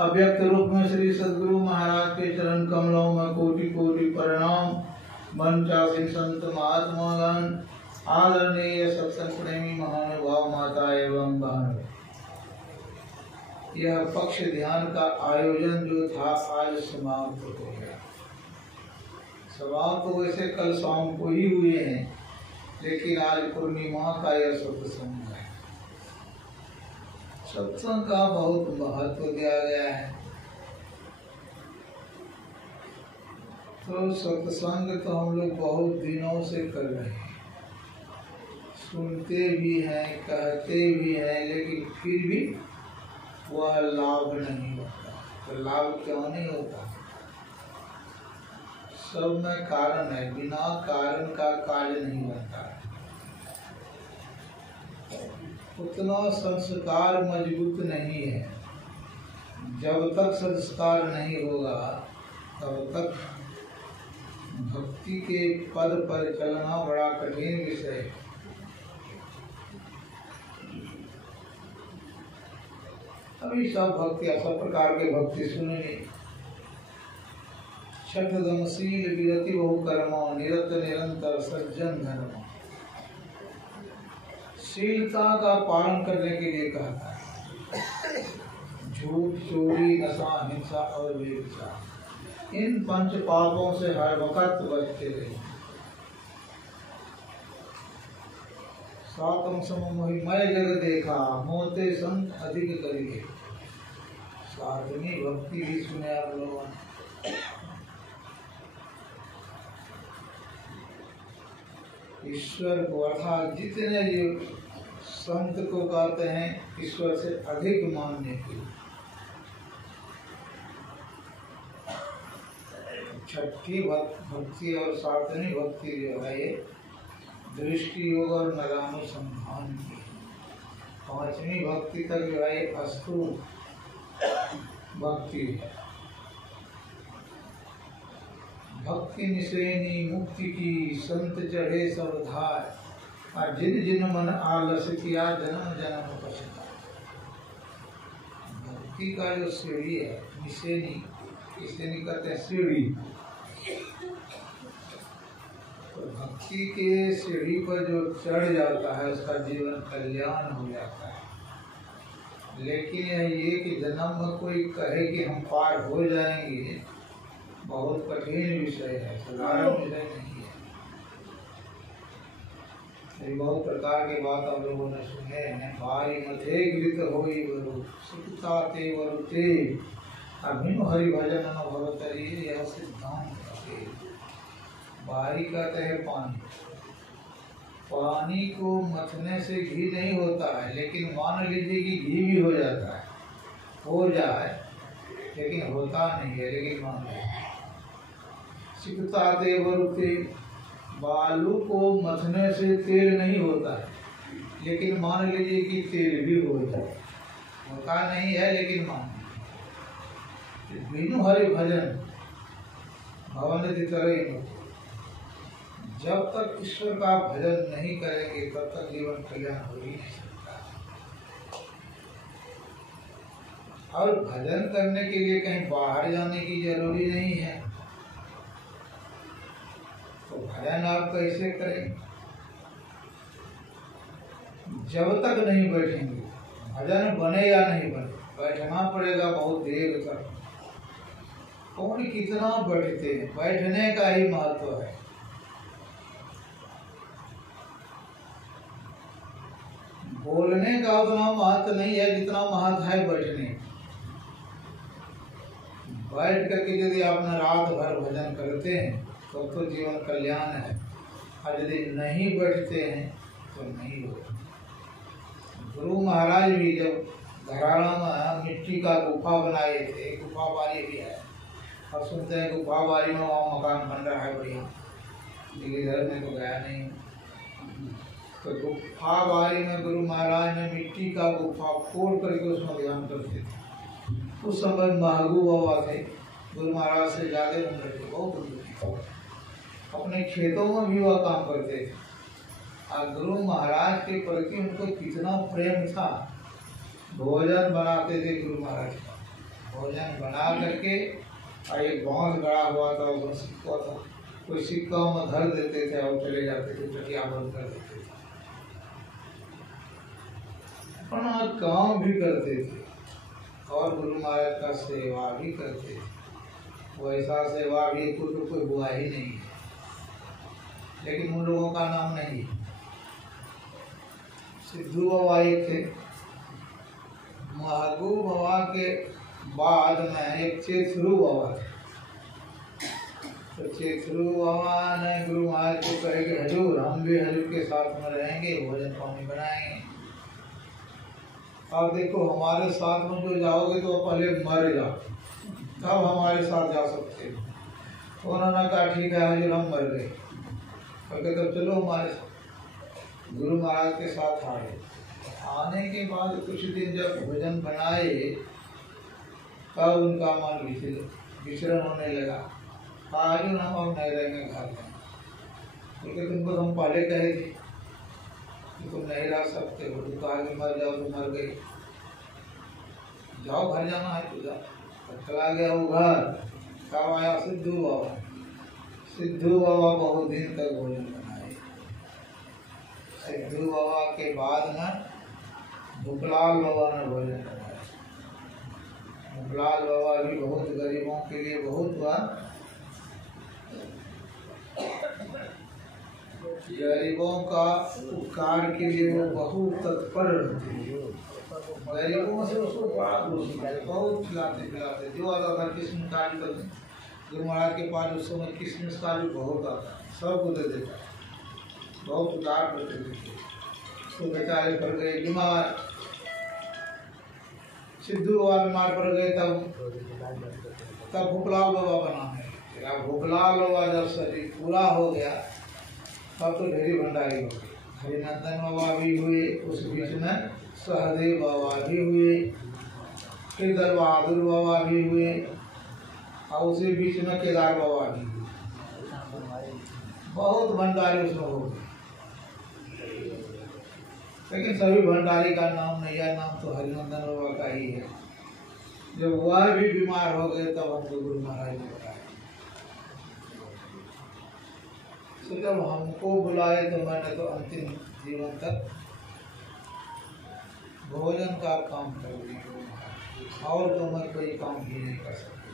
अव्यक्त रूप में श्री सद्गुरु महाराज के चरण कमलों में कोटि कोटि प्रणाम। मनचासी संत महात्मागण, आदरणीय सत्संग प्रेमी महानुभाव, माता एवं बहन, यह पक्ष ध्यान का आयोजन जो था आज समाप्त हो गया। समाप्त तो वैसे कल शाम को ही हुए हैं, लेकिन आज पूर्णिमा का यह सत्संग है। सत्संग का बहुत महत्व दिया गया है। तो सत्संग तो हम लोग बहुत दिनों से कर रहे हैं, सुनते भी हैं, कहते भी हैं, लेकिन फिर भी वह लाभ नहीं होता। तो लाभ क्यों नहीं होता? सब में कारण है, बिना कारण का कार्य नहीं बनता है। उतना संस्कार मजबूत नहीं है। जब तक संस्कार नहीं होगा तब तक भक्ति के पद पर चलना बड़ा कठिन विषय है। अभी सब भक्ति, सब प्रकार के भक्ति सुनेंगे। छठ दमशील विरति बहु कर्म, निरत निरंतर सज्जन धर्म। शीलता का पालन करने के लिए कहता है। झूठ, चोरी, नशा, हिंसा और व्यभिचार, इन पंच पापों से हर वक्त बचते रहे। सातम सममोहि मैं जग देखा, मोते संत अधिक करिए। साधनी भक्ति भी सुने आप लोगों ने। ईश्वर को अर्थात जितने जो संत को कहते हैं ईश्वर से अधिक मानने के लिए। छठी भक्ति और सातवीं भक्ति जो है ये दृष्टि योग और नरानुसंधान की। पांचवी भक्ति तक जो है अस्तु भक्ति है। भक्ति निश्रेणी मुक्ति की, संत चढ़े सब धार। और जिन जिन मन आलस किया, जन्म जन्म पछता। भक्ति का जो सीढ़ी है, निश्रेणी, निश्रेणी कहते हैं सीढ़ी। तो भक्ति के सीढ़ी पर जो चढ़ जाता है उसका जीवन कल्याण हो जाता है। लेकिन ये कि जन्म में कोई कहे कि हम पार हो जाएंगे, बहुत कठिन विषय है, साधारण विषय नहीं है। ये बहुत प्रकार के बात आप लोगों ने सुने हैं। भारी मथे गृत होई वरु सुखता ते वरुते अभिनु हरि भजन अनुभवतरी, यह सिद्धांत है। बारी कहते हैं पानी। पानी को मथने से घी नहीं होता है, लेकिन मान लीजिए कि घी भी हो जाता है, हो जाए, लेकिन होता नहीं है, लेकिन मान लीजिए। सिकता ते वरुते, बालू को मथने से तेल नहीं होता है, लेकिन मान लीजिए कि तेल भी हो जाए, होता नहीं है लेकिन मान लीजिए। बिनु हरि भजन भवन तरह, जब तक ईश्वर का भजन नहीं करेंगे तब तक जीवन कल्याण हो ही नहीं सकता। और भजन करने के लिए कहीं बाहर जाने की जरूरी नहीं है। तो भजन आप कैसे करें? जब तक नहीं बैठेंगे, भजन बने या नहीं बने, बैठना पड़ेगा बहुत देर तक। कौन कितना बैठते हैं, बैठने का ही महत्व है। बोलने का उतना महत्व नहीं है जितना महत्व है बैठने। बैठ करके यदि आप रात भर भजन करते हैं तो जीवन कल्याण है, और यदि नहीं बैठते हैं तो नहीं होगा। गुरु महाराज भी जब घराना में मिट्टी का गुफा बनाए थे, गुफा बारी भी है, अब सुनते हैं गुफा बारी में वहाँ मकान बन रहा है बढ़िया, इधर में तो गया नहीं। तो गुफा बारी में गुरु महाराज ने मिट्टी का गुफा फोड़ करके उसमें ध्यान करते थे। उस समय महबूब बाबा थे, गुरु महाराज से ज्यादा उम्र थे, बहुत उम्र। अपने खेतों में भी वह काम करते थे, और गुरु महाराज के प्रति उनको कितना प्रेम था। भोजन बनाते थे गुरु महाराज का, भोजन बना करके, और एक बांस गड़ा हुआ था, उसमें सिक्का था, कोई सिक्का में धर देते थे और चले जाते थे, चटिया बंद कर देते थे। अपना काम भी करते थे और गुरु महाराज का सेवा भी करते थे। वैसा सेवा भी कोई हुआ ही नहीं है, लेकिन उन लोगों का नाम नहीं। सिद्धू बाबा एक थे, महबूब बाबा के बाद में एक चेथरू बाबा थे। तो चेथरू बाबा ने गुरु महाराज को कहे कि हजूर, हम भी हजूर के साथ में रहेंगे, भोजन पानी बनाएंगे। अब देखो हमारे साथ में जो जाओगे तो पहले मर जाओ, तब हमारे साथ जा सकते हो। तो उन्होंने कहा ठीक है हजूर, हम मर गए। कहते तब चलो हमारे साथ। गुरु महाराज के साथ आए। आने के बाद कुछ दिन जब भोजन बनाए तब उनका मन विचरण होने लगा। आज हम अब नहीं रहेंगे घर में, क्योंकि तुमको हम पहले कहे थे कि तुम नहीं रह सकते हो। तो आगे मर जाओ तो मर गए, जाओ घर जाना है तो जाओ। चला गया वो घर। कब आया? सिद्धू बाबा। सिद्धू बाबा बहुत दिन तक भोजन बनाए। सिद्धू बाबा के बाद में भूपलाल बाबा ने भोजन बनाया। भूपलाल बाबा भी बहुत गरीबों के लिए बहुत बार, गरीबों का उपकार के लिए वो बहुत तत्पर रहते थे। गरीबों से उसको बहुत खिलाते पिलाते, जो आता था किस्म का भी करते। गुरु महाराज के पास उस समय किस्म का भी बहुत आता, सबको दे देता, बहुत उदार करते थे। तो बेचारे पड़ गए बीमार, सिद्धू बाबा बीमार पड़ गए, तब भूपलाल बाबा बना है। भूपलाल बाबा जब शरीर पूरा हो गया तब तो ढेरी भंडारी हो गए। हरिनंदन बाबा भी हुए, उस बीच में सहदेव बाबा भी हुए, फिर दल बहादुर बाबा भी हुए, और उसी बीच में केदार बाबा भी हुए। बहुत भंडारी उसमें हो गए, लेकिन सभी भंडारी का नाम नहीं है, नाम तो हरिनंदन बाबा का ही है। जब वह भी बीमार हो गए तब हमको गुरु महाराज ने बताया। तो जब हमको बुलाए तो मैंने तो अंतिम जीवन तक भोजन का काम कर दिया, और तो मैं कोई काम भी नहीं कर सकती।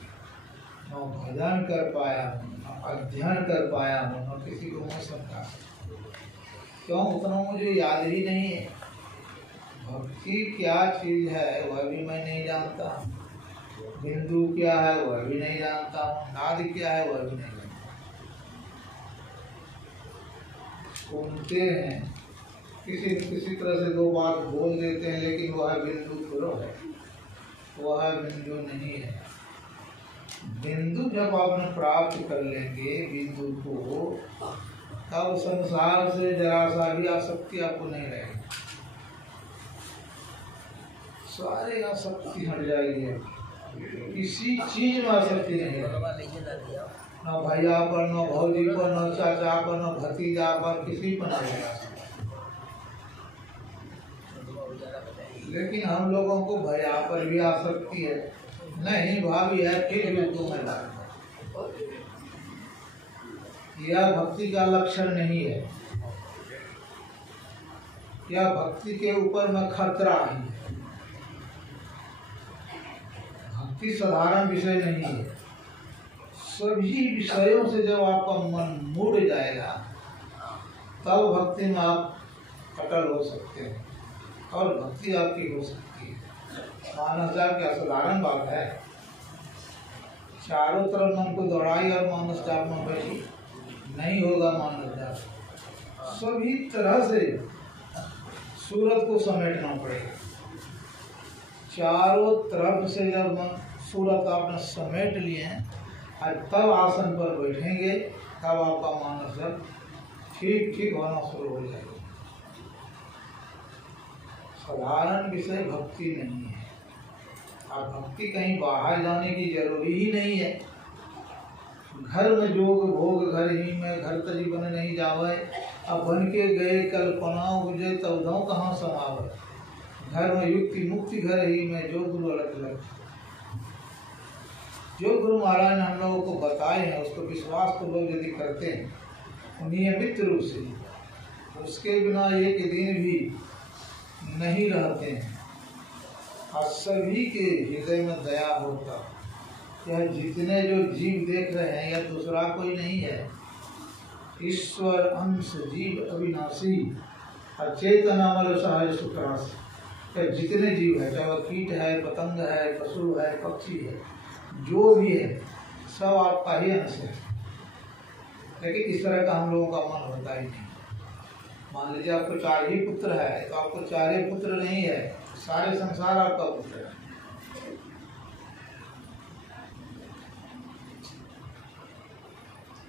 न भजन कर पाया हूँ, न अध्ययन कर पाया हूँ, न किसी को मैं समझा सकता। क्यों? उतना मुझे याद ही नहीं है। भक्ति क्या चीज है वह भी मैं नहीं जानता, बिंदु क्या है वह भी नहीं जानता, नाद क्या है वह भी नहीं जानता। सुनते हैं, किसी तरह से दो बात बोल देते हैं, लेकिन वह बिंदु थोड़ा है, वह बिंदु नहीं है। बिंदु जब आपने प्राप्त कर लेंगे बिंदु को, तब संसार से जरा सा भी आसक्ति आपको नहीं रहेगी, सारी आसक्ति हट जाएगी। किसी चीज में आसक्ति नहीं है, न भैया पर, न भौजी पर, न चाचा पर, न भतीजा पर, किसी पर नहीं। लेकिन हम लोगों को भैया पर भी आसक्ति है, नहीं भाभी है फिर भी तो मैं ला, यह भक्ति का लक्षण नहीं है। यह भक्ति के ऊपर में खतरा ही है। भक्ति साधारण विषय नहीं है। सभी विषयों से जब आपका मन मुड़ जाएगा, तब भक्ति में आप अटल हो सकते हैं और भक्ति आपकी हो सकती है। मानस जाप क्या साधारण बात है? चारों तरफ मन को दौड़ाई और मानस जाप में बैठी, नहीं होगा मानस जाप। सभी तरह से सूरत को समेटना पड़ेगा। चारों तरफ से जब मन सूरत आपने समेट लिए हैं और तब आसन पर बैठेंगे, तब आपका मानस जाप ठीक होना शुरू हो जाएगा। साधारण विषय भक्ति नहीं है। अब भक्ति कहीं बाहर जाने की जरूरी ही नहीं है। घर में जोग भोग घर ही में, घर तरी बन नहीं जावे, अब बन के गए कल्पना उजे तब दो कहाँ समावे। घर में युक्ति मुक्ति घर ही में, जो गुरु अलग अलग। जो गुरु महाराज ने हम लोगों को बताए हैं, उसको विश्वास तो लोग यदि करते हैं नियमित रूप से, उसके बिना एक दिन भी नहीं रहते हैं। और सभी के हृदय में दया होता। यह जितने जो जीव देख रहे हैं, यह दूसरा कोई नहीं है। ईश्वर अंश जीव अविनाशी, अचेतन अमर सहज सुखरास। जितने जीव है, चाहे वह कीट है, पतंग है, पशु है, पक्षी है, जो भी है, सब आपका ही अंश है। लेकिन इस तरह का हम लोगों का मन होता ही नहीं। मान लीजिए आपको 4 ही पुत्र है, तो आपको 4 पुत्र नहीं है, सारे संसार आपका पुत्र है।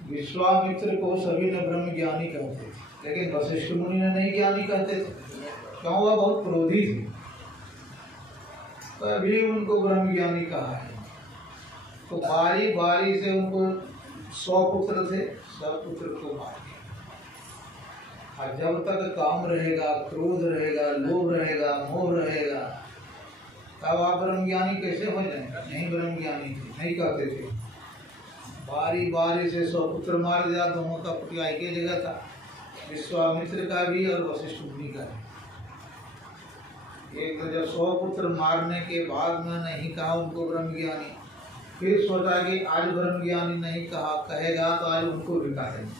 विश्वामित्र को सभी ने ब्रह्म ज्ञानी कहते थे, लेकिन वशिष्ठ मुनि ने नहीं ज्ञानी कहते थे। क्यों? वह बहुत क्रोधी थे, तभी उनको ब्रह्म ज्ञानी कहा है। तो बारी बारी से उनको 100 पुत्र थे, सब पुत्र को मार दिया। और जब तक काम रहेगा, क्रोध रहेगा, लोभ रहेगा, मोह रहेगा, तब आप ब्रह्म ज्ञानी कैसे हो जाएंगे? नहीं ब्रह्म ज्ञानी थे, नहीं कहते थे। बारी बारी से 100 पुत्र मार दिया। दोनों का पुत्र एक ही जगह था, विश्वामित्र का भी और वशिष्ठ मुनि का भी। एक तो जब 100 पुत्र मारने के बाद में नहीं कहा उनको ब्रह्म ज्ञानी, फिर सोचा कि आज ब्रह्म ज्ञानी नहीं कहा, कहेगा तो आज उनको भी काटेंगे।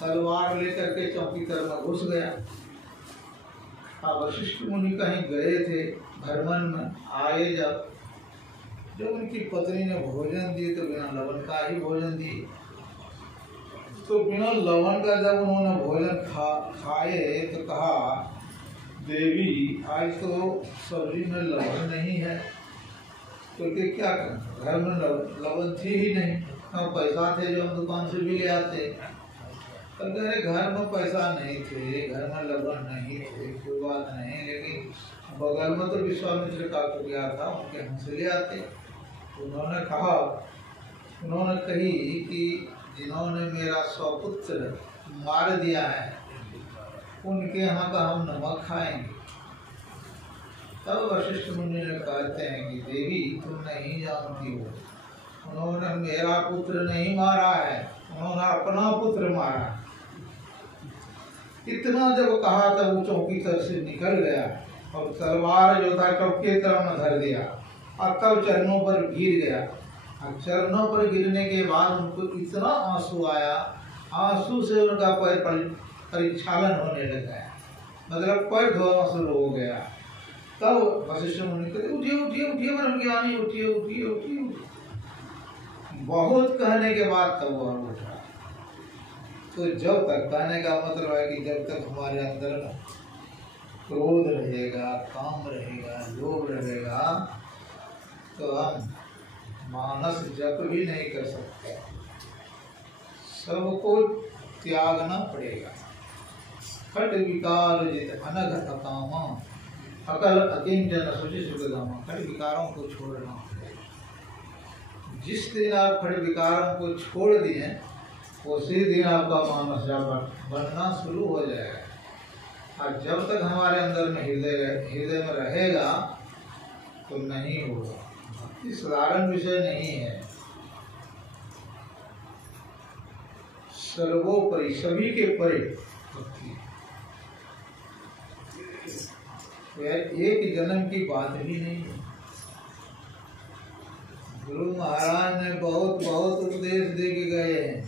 तलवार लेकर के चौकी तरफ में घुस गया। अब वशिष्ठ मुनि कहीं गए थे भ्रमण में, आए जब उनकी पत्नी ने भोजन दिए तो बिना लवण का ही भोजन दिए। तो बिना लवण का जब उन्होंने भोजन खाए तो कहा, देवी आज तो सब्जी में लवण नहीं है, तो क्या करें? घर में लवण थी ही नहीं, और पैसा थे जो हम दुकान से भी ले आते। अगर घर में पैसा नहीं थे, घर में लवण नहीं थे, कोई बात नहीं, लेकिन बगल में तो विश्वामित्र का गया था, उनके यहाँ से ले आते। उन्होंने कही कि जिन्होंने मेरा 100 पुत्र मार दिया है, उनके यहाँ का हम नमक खाएंगे। तब वशिष्ठ मुनि ने कहते हैं कि देवी तुम नहीं जानती हो, उन्होंने मेरा पुत्र नहीं मारा है, उन्होंने अपना पुत्र मारा। इतना जब कहा तब वो चौकी तरफ से निकल गया और तलवार जो था चौकी तरफ में धर दिया और तब चरणों पर गिर गया। और चरणों पर गिरने के बाद उनको इतना आंसू आया, आंसू से उनका पैर परिक्षालन होने लगा है, मतलब पैर धोना शुरू हो गया। तब वशिष्ठ मुनि कहते उठिए उठिए उठिए ब्रह्म ज्ञानी उठिए उठिए उठिए। बहुत कहने के बाद तब वह उठा। तो जब तक, कहने का मतलब है कि जब तक हमारे अंदर क्रोध रहेगा, काम रहेगा, लोभ रहेगा, तो हम मानस जप भी नहीं कर सकते। सबको त्यागना पड़ेगा। खट विकार जित अनघ अकामा अकल अकिंचन शुचि सुखधामा। खट विकारों को छोड़ना पड़ेगा। जिस दिन आप खट विकारों को छोड़ दिए उसी दिन आपका मानस जप बनना शुरू हो जाएगा। और जब तक हमारे अंदर में हृदय में रहेगा तो नहीं होगा। भक्ति साधारण विषय नहीं है, सर्वोपरि सभी के परे भक्ति। एक जन्म की बात भी नहीं है। गुरु महाराज ने बहुत बहुत उपदेश दे के गए हैं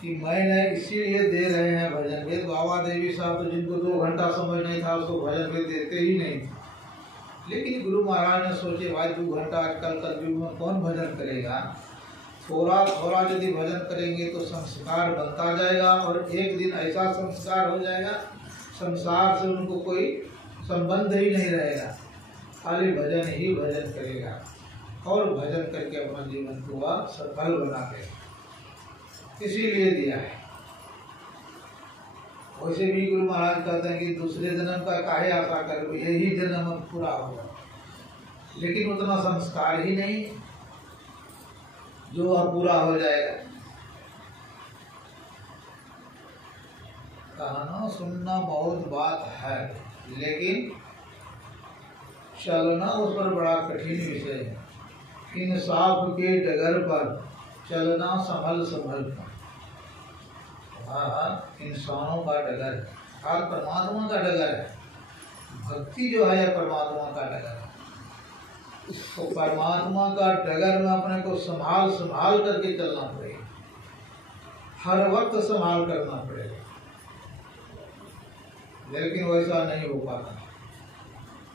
कि मैंने इसीलिए दे रहे हैं भजन वेद। बाबा देवी साहब तो जिनको 2 घंटा समय नहीं था उसको भजन वेद देते ही नहीं, लेकिन गुरु महाराज ने सोचे भाई 2 घंटा आजकल कलयुग में कौन भजन करेगा, थोड़ा थोड़ा यदि भजन करेंगे तो संस्कार बनता जाएगा और एक दिन ऐसा संस्कार हो जाएगा संसार से उनको कोई संबंध ही नहीं रहेगा, खाली भजन ही भजन करेगा और भजन करके अपना जीवन को वह सफल बना देगा। इसीलिए दिया है। वैसे भी गुरु महाराज कहते हैं कि दूसरे जन्म का काहे आशा करो, यही जन्म पूरा होगा, लेकिन उतना संस्कार ही नहीं जो वह पूरा हो जाएगा। कहना सुनना बहुत बात है, लेकिन चलना उस पर बड़ा कठिन विषय है। इंसाफ के डगर पर चलना संभल संभल कर। इंसानों का डगर है और परमात्मा का डगर है। भक्ति जो है परमात्मा का डगर है। इसको परमात्मा का डगर में अपने को संभाल संभाल करके चलना पड़ेगा, हर वक्त संभाल करना पड़ेगा, लेकिन वैसा नहीं हो पाता।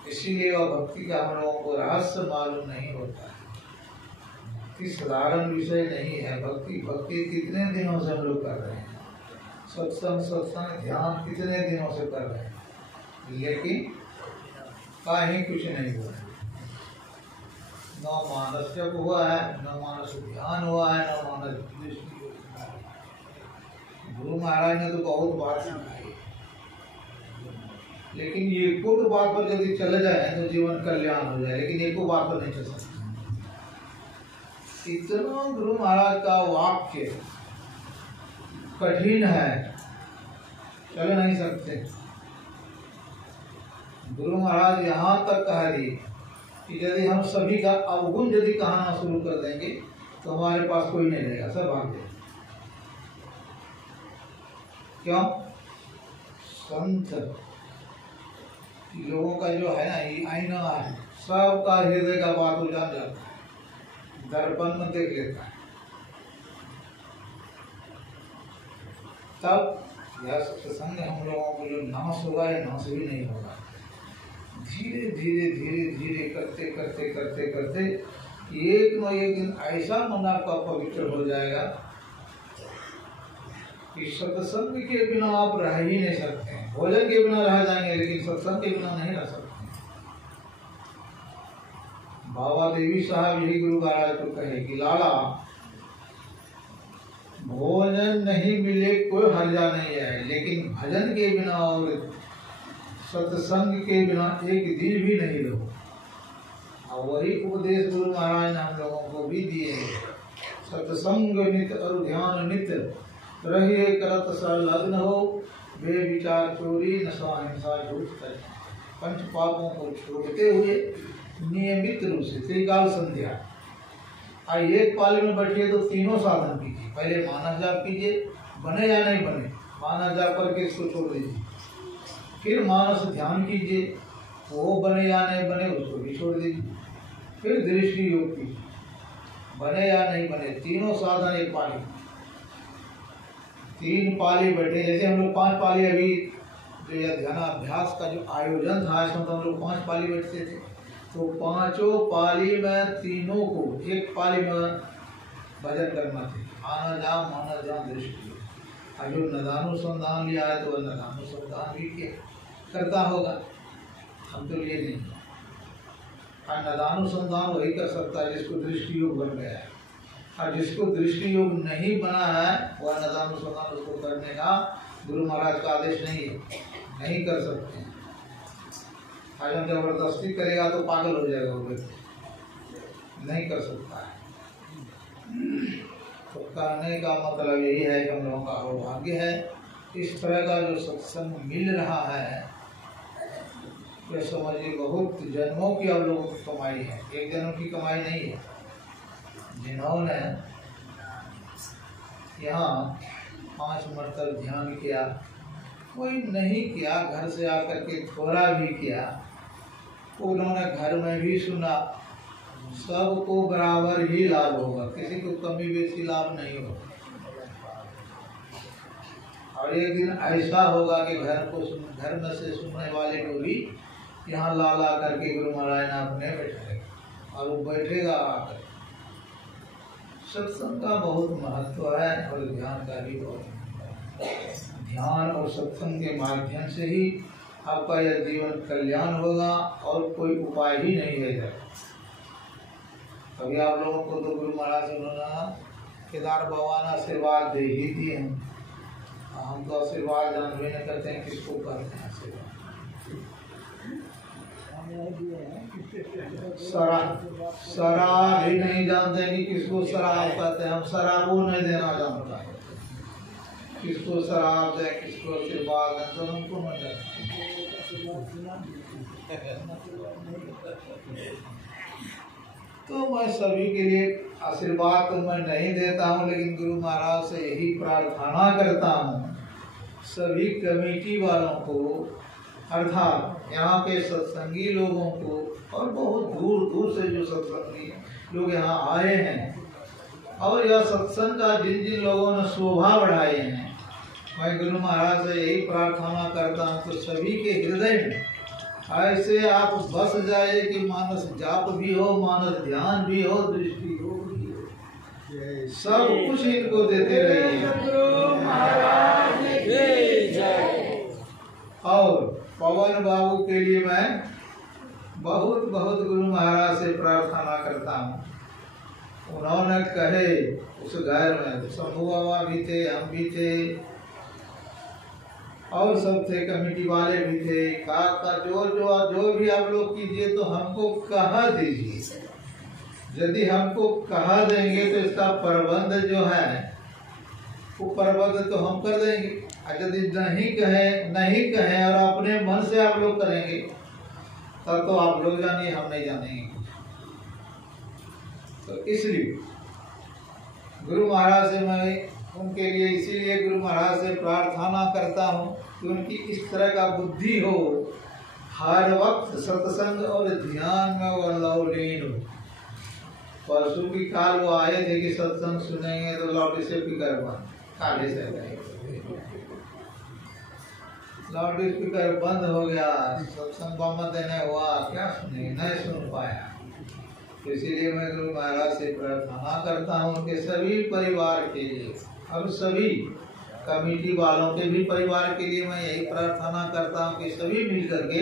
इसीलिए वह भक्ति का हम लोगों को रहस्य मालूम नहीं होता है। भक्ति साधारण विषय नहीं है। भक्ति भक्ति कितने दिनों से हम लोग कर रहे हैं, सत्संग ध्यान कितने दिनों से कर रहे हैं, लेकिन कहीं कुछ नहीं हुआ है। न मानस जप हुआ है, न मानस ध्यान हुआ है, न मानस दृष्टि हुआ है। गुरु महाराज ने तो बहुत बात सिखाई, लेकिन ये एको तो बात पर यदि चले जाए तो जीवन कल्याण हो जाए, लेकिन एको बात पर नहीं चल सकता। इतना गुरु महाराज का वाक्य कठिन है, चल नहीं सकते। गुरु महाराज यहाँ तक कह दिए कि यदि हम सभी का अवगुण यदि कहना शुरू कर देंगे तो हमारे पास कोई नहीं रहेगा, सब भाग जाएंगे। क्यों? संत लोगों का जो है ना ये आईना है, सबका हृदय का बात हो जान जाता है, दर्पण में देख लेता है। तब यह सत्संग हम लोगों को जो नाश होगा या नाश भी नहीं होगा। धीरे धीरे धीरे धीरे करते करते करते करते एक न एक दिन ऐसा मन आपका पवित्र हो जाएगा कि सत्संग के बिना आप रह ही नहीं सकते हैं। भोजन के बिना रह जाएंगे, लेकिन सत्संग के बिना नहीं रह सकते। बाबा देवी साहब यही गुरु महाराज को कहे कि लाला भोजन नहीं मिले कोई हर्जा नहीं है, लेकिन भजन के बिना और सत्संग के बिना एक दिन भी नहीं रहो। और वही उपदेश गुरु महाराज ने हम लोगों को भी दिए हैं। सत्संग नित और ध्यान नित रहिए करत संलग्न हो, बेविचार चोरी नशा हिंसा झूठ कर, पंच पापों को छोड़ते हुए नियमित रूप से त्रिकाल संध्या एक पाली में बैठिए तो तीनों साधन कीजिए। पहले मानस जाप कीजिए, बने या नहीं बने मानस जाप करके इसको छोड़ दीजिए। फिर मानस ध्यान कीजिए, वो बने या नहीं बने उसको भी छोड़ दीजिए। फिर दृष्टि योग कीजिए, बने या नहीं बने तीनों साधन एक पाली। 3 पाली बैठे, जैसे हम लोग 5 पाली अभी जो यह ध्यानाभ्यास का जो आयोजन था इसमें तो हम लोग 5 पाली बैठते थे, तो 5 पाली में तीनों को एक पाली में भजन करना थे। आना जाम माना जाम दृष्टि, और जो नदानुसंधान लिया है तो वह नदानुसंधान भी करता होगा, हम तो लिए नहीं। और नदानुसंधान वही कर सकता है जिसको दृष्टि योग बन गया है, और जिसको दृष्टि योग नहीं बना है वह नदानुसंधान उसको करने का गुरु महाराज का आदेश नहीं है, नहीं कर सकते। आज हम जबरदस्ती करेगा तो पागल हो जाएगा वो व्यक्ति, नहीं कर सकता है। तो कहने का मतलब यही है कि हम लोगों का सौभाग्य है इस तरह का जो सत्संग मिल रहा है, ये समझिए बहुत जन्मों की आप लोगों की कमाई है, एक जन्म की कमाई नहीं है। जिन्होंने यहाँ 5 मिनट तक ध्यान किया, कोई नहीं किया, घर से आकर के थोड़ा भी किया, उन्होंने घर में भी सुना, सबको बराबर ही लाभ होगा, किसी को कमी बेसी लाभ नहीं होगा। और एक दिन ऐसा होगा कि घर में से सुनने वाले को भी यहाँ ला करके गुरु महाराज ने अपने बैठाएगा, और वो बैठेगा आकर। सत्संग का बहुत महत्व है और ध्यान का भी बहुत महत्व है। ध्यान और सत्संग के माध्यम से ही आपका यह जीवन कल्याण होगा और कोई उपाय ही नहीं है। अभी आप लोगों को तो गुरु महाराज उन्होंने केदार भगवान आशीर्वाद दे ही दिए हैं, हम तो आशीर्वाद जानते नहीं करते हैं किसको करते हैं आशीर्वाद। शराब भी नहीं जानते कि किसको शराब कहते हैं, हम शराबो नहीं देना जानता है, किसको शराब दे किसको आशीर्वाद दे तो हमको नहीं जानते। तो मैं सभी के लिए आशीर्वाद तो मैं नहीं देता हूँ, लेकिन गुरु महाराज से यही प्रार्थना करता हूँ सभी कमेटी वालों को, अर्थात यहाँ के सत्संगी लोगों को, और बहुत दूर दूर से जो सत्संगी लोग यहाँ आए हैं, और यह सत्संग का जिन जिन लोगों ने शोभा बढ़ाए हैं, मैं गुरु महाराज से यही प्रार्थना करता हूँ तो सभी के हृदय में ऐसे आप बस जाए कि मानस जाप भी हो, मानस ध्यान भी हो, दृष्टि हो भी हो, सब कुछ इनको देते रहिए। और पवन बाबू के लिए मैं बहुत बहुत गुरु महाराज से प्रार्थना करता हूँ। उन्होंने कहे उस घर में शंभू बाबा भी थे, हम भी थे, और सब थे, कमेटी वाले भी थे, का जो भी आप लोग कीजिए तो हमको कहा दीजिए, यदि हमको कहा देंगे तो इसका प्रबंध जो है वो प्रबंध तो हम कर देंगे, और यदि नहीं कहे और अपने मन से आप लोग करेंगे तब तो आप लोग जानिए, हम नहीं जानेंगे। तो इसलिए गुरु महाराज से मैं उनके लिए इसीलिए गुरु महाराज से प्रार्थना करता हूँ कि उनकी इस तरह का बुद्धि हो, हर वक्त सत्संग और ध्यान में वो लौलीन हो। परसों की काल वो आए थे कि सत्संग सुनेंगे तो लौटे से फिकर बंद, काले से लाउड स्पीकर बंद हो गया, सत्संग बम देने हुआ, क्या सुने, नहीं सुन पाया। इसीलिए मैं गुरु महाराज से प्रार्थना करता हूँ कि सभी परिवार के लिए और सभी कमेटी वालों के भी परिवार के लिए मैं यही प्रार्थना करता हूँ कि सभी मिलकर के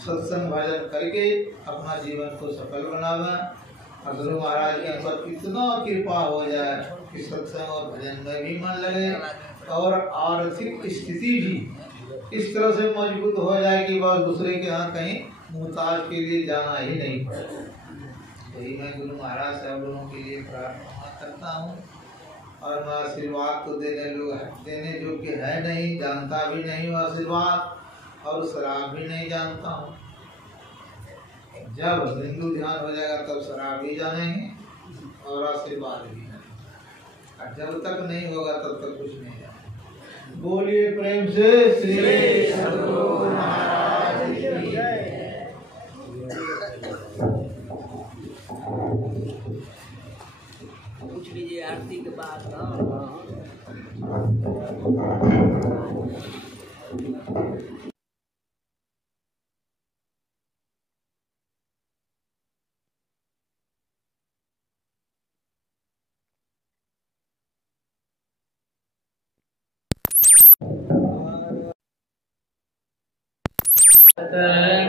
सत्संग भजन करके अपना जीवन को सफल बनावे, और गुरु महाराज के ऊपर इतना कृपा हो जाए कि सत्संग और भजन में भी मन लगे, और आर्थिक स्थिति भी इस तरह से मजबूत हो जाए कि वह दूसरे के यहाँ कहीं मुहताज के लिए जाना ही नहीं पड़े। यही मैं गुरु महाराज से आप लोगों के लिए प्रार्थना करता हूँ। और मैं आशीर्वाद तो देने योग्य है नहीं, जानता भी नहीं हूँ आशीर्वाद, और शराब भी नहीं जानता हूँ। जब हिंदू ध्यान हो जाएगा तब शराब भी जानेंगे और आशीर्वाद भी जानेंगे, और जब तक नहीं होगा तब तक कुछ नहीं जानेंगे। बोलिए प्रेम से श्री सद्गुरु महाराज की जय। पूछ लीजिए आरती के बाद ना।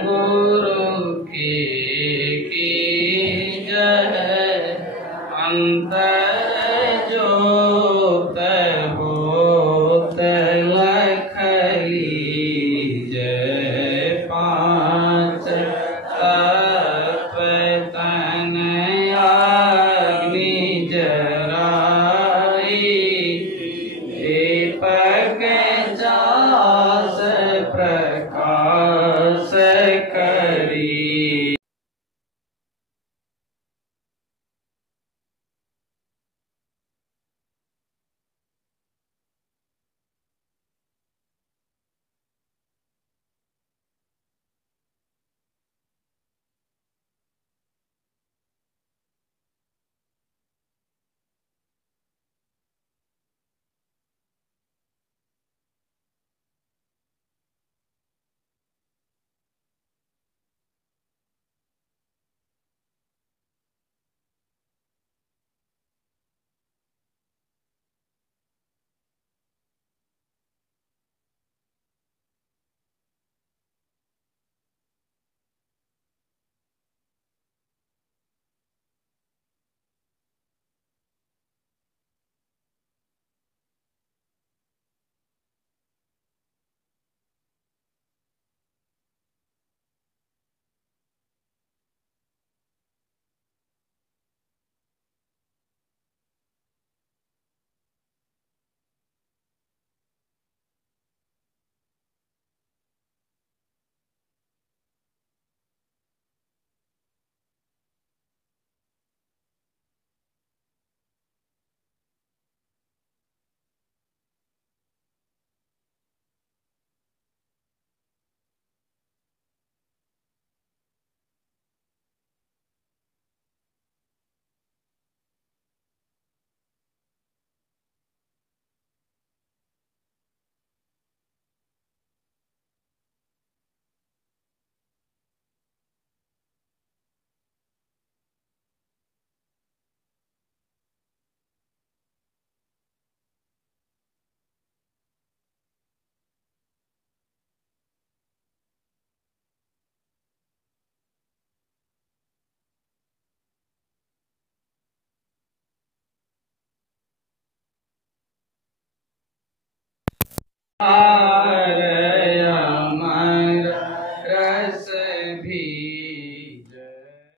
गुरु की जय अंतर जोत होत लख लीजय पाँच तप तन अग्नि जराई दीपक जास प्रकाश करी। अमर रस भी